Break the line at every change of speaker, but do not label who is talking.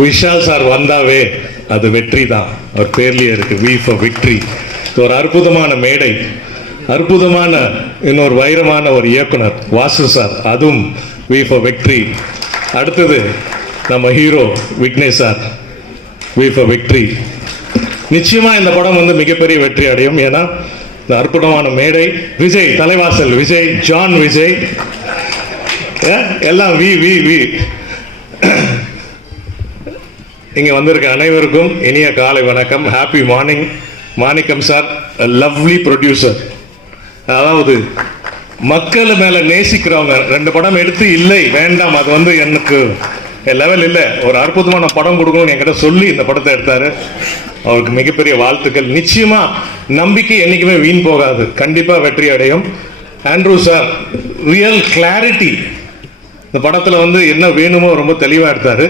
Vishal sir வந்தாவே அது வெற்றி தான் அவர் பேர்லேயே இருக்கு வி ஃபார் விக்ட்ரி ஒரு அற்புதமான மேடை. அற்புதமான இன்னொரு வைரமான ஒரு இயக்குனர் வாசு சார். அதுவும் வி ஃபார் விக்ட்ரி அடுத்தது நம்ம hero Vignesh sir. V for victory நிச்சயமாக இந்த படம் வந்து மிகப்பெரிய வெற்றி அடையும். ஏன்னா இந்த அற்புதமான மேடை. விஜய் தலைவாசல் விஜய் ஜான் விஜய். ஏ, எல்லாம் வி வி வி இங்கே வந்திருக்க அனைவருக்கும் இனிய காலை வணக்கம். Happy morning Manickam sir lovely producer அதாவது மக்கள் மேலே நேசிக்கிறவங்க ரெண்டு படம் எடுத்து இல்லை வேண்டாம் அது வந்து எனக்கு லெவல் இல்லை. ஒரு அற்புதமான படம் கொடுக்கணும்னு என்கிட்ட சொல்லி இந்த படத்தை எடுத்தாரு. அவருக்கு மிகப்பெரிய வாழ்த்துக்கள். நிச்சயமா நம்பிக்கை என்றைக்குமே வீண் போகாது. கண்டிப்பாக வெற்றி அடையும். ஆண்ட்ரூ சார் ரியல் கிளாரிட்டி இந்த படத்தில் வந்து என்ன வேணுமோ ரொம்ப தெளிவாக எடுத்தார்.